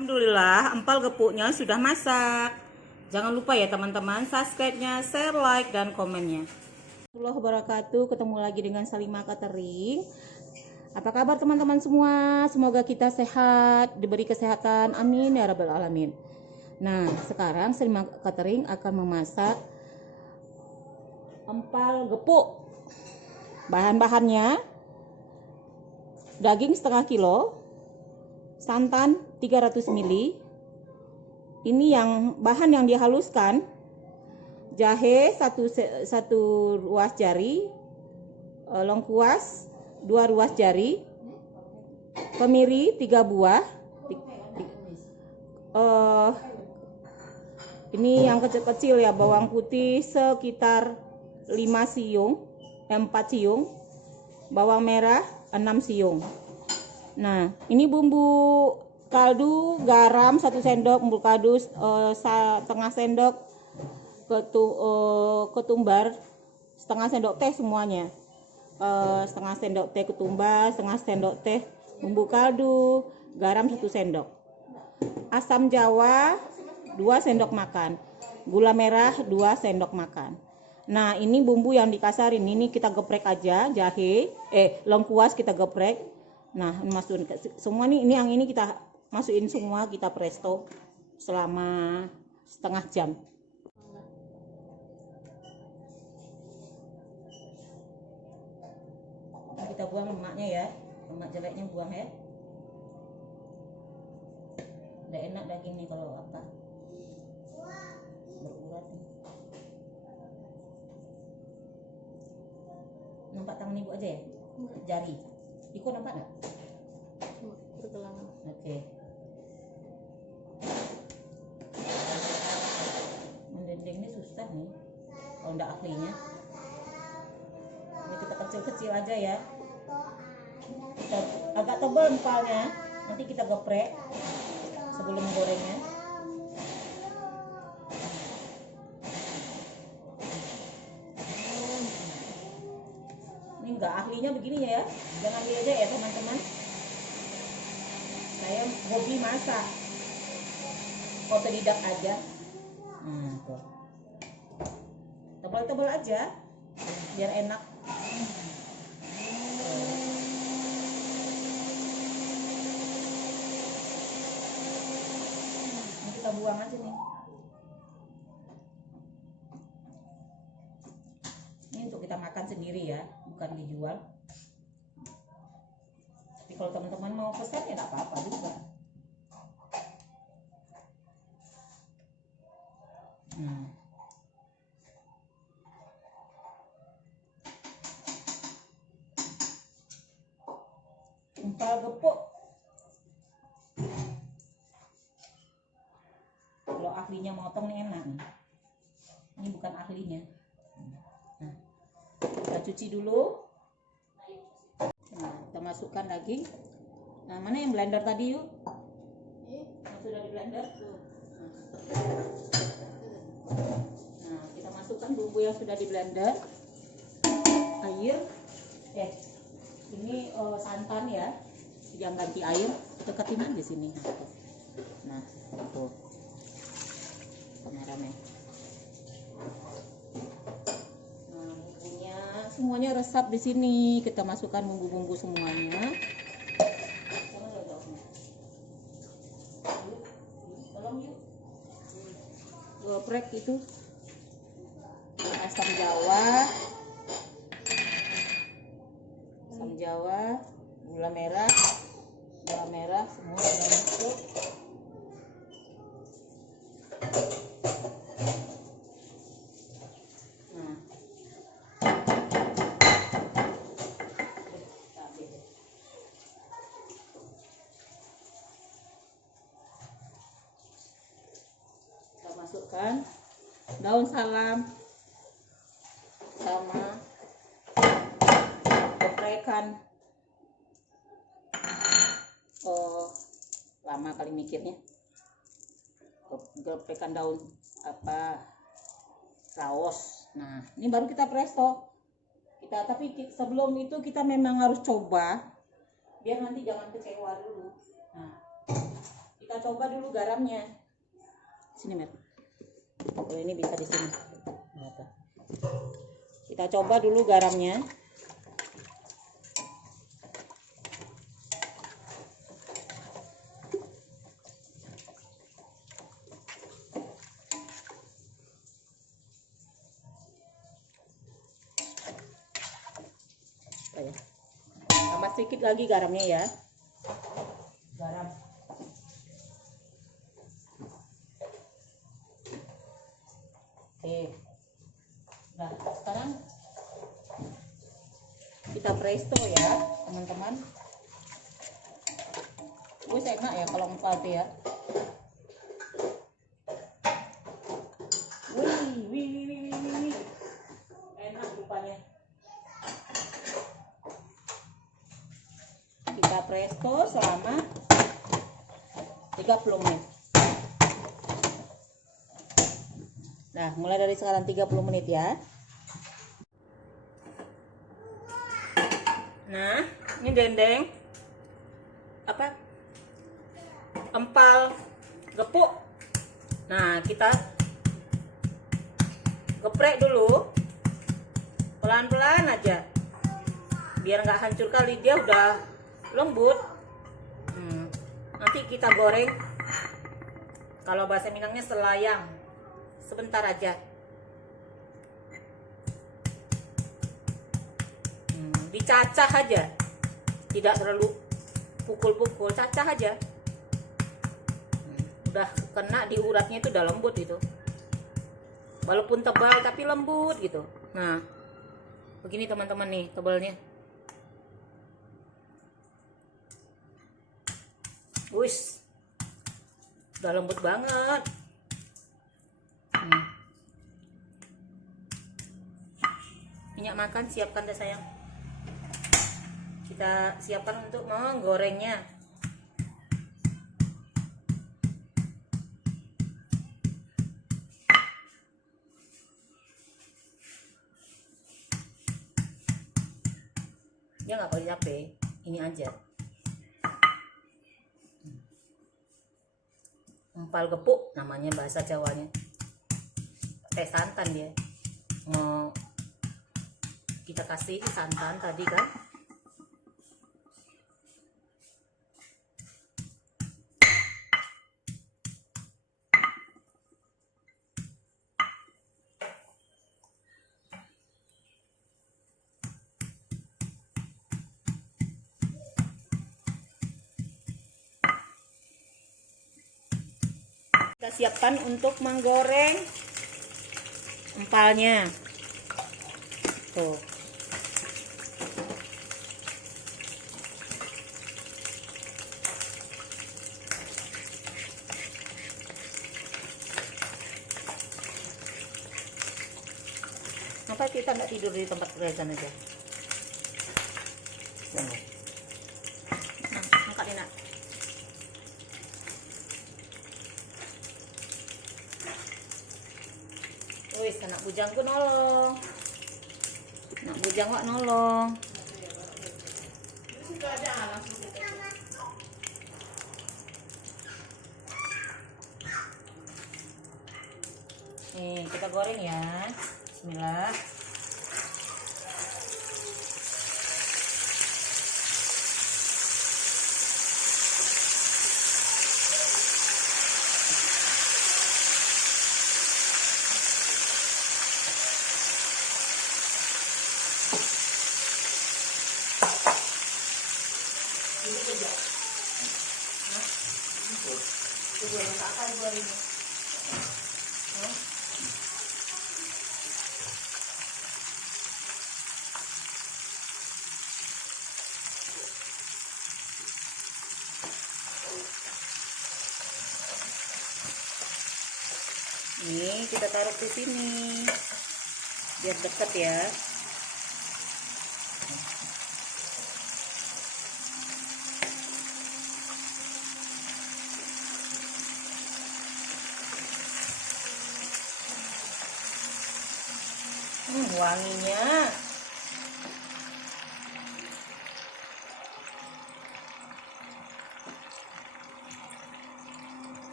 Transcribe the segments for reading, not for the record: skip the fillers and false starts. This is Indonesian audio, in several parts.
Alhamdulillah, empal gepuknya sudah masak. Jangan lupa ya teman-teman, subscribe-nya, share, like, dan komennya. Warahmatullahi wabarakatuh, ketemu lagi dengan Salimah Catering. Apa kabar teman-teman semua? Semoga kita sehat, diberi kesehatan, amin ya rabbal alamin. Nah, sekarang Salimah Catering akan memasak empal gepuk. Bahan-bahannya: daging setengah kilo, santan 300 ml. Ini yang bahan yang dihaluskan: jahe satu ruas jari, lengkuas 2 ruas jari, kemiri 3 buah. Ini yang kecil-kecil ya, bawang putih sekitar 4 siung, bawang merah 6 siung. Nah, ini bumbu kaldu, garam 1 sendok, bumbu kaldu setengah sendok, ketumbar setengah sendok teh semuanya, setengah sendok teh ketumbar, setengah sendok teh bumbu kaldu, garam 1 sendok, asam jawa 2 sendok makan, gula merah 2 sendok makan. Nah, ini bumbu yang dikasarin, ini kita geprek aja. Jahe, lengkuas kita geprek. Nah, masukin semua nih, ini yang ini kita masukin semua, kita presto selama setengah jam. Nah, kita buang lemaknya ya, lemak jeleknya buang ya. Udah enak daging nih kalau apa berurat nih. Nampak tangan ibu aja ya? Jari Iko nampak nggak? Pergelangan. Oke. Mendendeng ini susah nih kalau nggak ahlinya. Ini kita kecil-kecil aja ya. Kita agak tebal empalnya, nanti kita geprek sebelum gorengnya. Ini nggak ahlinya begini ya, jangan ambil aja ya teman-teman. Saya hobi masak, otodidak aja. Tuh. Tebal-tebal aja biar enak. Ini kita buang aja nih. Ini untuk kita makan sendiri ya, bukan dijual. Tapi kalau teman-teman mau pesan ya tidak apa-apa juga. Empal gepuk. Kalau ahlinya motong nih enak nih. Ini bukan ahlinya. Nah, kita cuci dulu. Nah, kita masukkan daging. Nah, mana yang blender tadi yuk? Yang sudah di blender tuh. Nah, kita masukkan bumbu yang sudah di blender. Air. Ini santan ya. Yang ganti air. Deketin aja di sini. Nah, tuh. Kameramen. Nah, bumbunya semuanya resap di sini. Kita masukkan bumbu-bumbu semuanya. Tolong yuk. Geprek itu. Asam jawa, gula merah semua udah masuk. Nah, kita masukkan daun salam sama geprekan. Lama kali mikirnya. Geprekan daun saus. Nah, ini baru kita presto. Tapi sebelum itu kita memang harus coba biar nanti jangan kecewa dulu. Nah, Kita coba dulu garamnya. Sini, Mer. Kalau ini bisa di sini. Nah, tuh. Kita coba dulu garamnya. Tambah sedikit lagi garamnya ya. Garam. Oke. Nah, sekarang kita presto ya, teman-teman. Wih, enak ya kalau empal tuh ya. Wih. Enak rupanya. Kita presto selama 30 menit. Nah, mulai dari sekarang 30 menit ya. Nah, ini dendeng apa? Empal gepuk. Nah, kita geprek dulu. Pelan-pelan aja. Biar nggak hancur kali, dia udah lembut. Nanti kita goreng. Kalau bahasa Minangnya selayang. Sebentar aja. Dicacah aja, tidak terlalu pukul-pukul, cacah aja. Udah kena di uratnya itu udah lembut itu, walaupun tebal tapi lembut gitu. Nah, begini teman-teman nih tebalnya. Wis, udah lembut banget. Minyak makan siapkan deh sayang. Kita siapkan untuk menggorengnya. Dia nggak perlu capek, ini aja. Empal gepuk namanya bahasa Jawanya. Pakai santan dia. Kita kasih santan tadi kan. Kita siapkan untuk menggoreng empalnya. Tuh. Kenapa kita nggak tidur di tempat kerjaan aja? Nah, angkat enak. Wis, anak bujangku nolong. Anak bujang wak nolong. Nih, kita goreng ya. Bismillah. Ini kita taruh di sini biar dekat ya. Wanginya.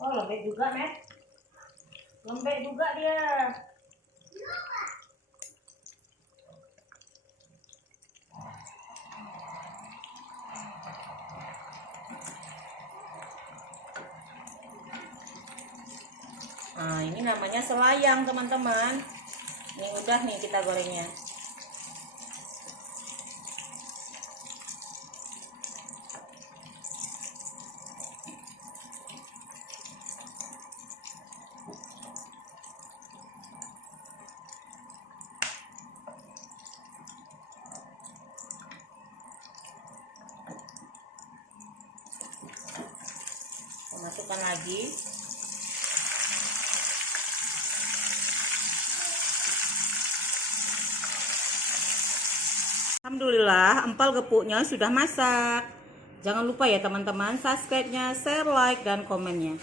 Oh, lembek juga, Met. Lembek juga dia. Nah, ini namanya selayang, teman-teman. Ini udah nih kita gorengnya. Masukkan lagi. Alhamdulillah, empal gepuknya sudah masak. Jangan lupa ya teman-teman, subscribe-nya, share, like, dan komennya.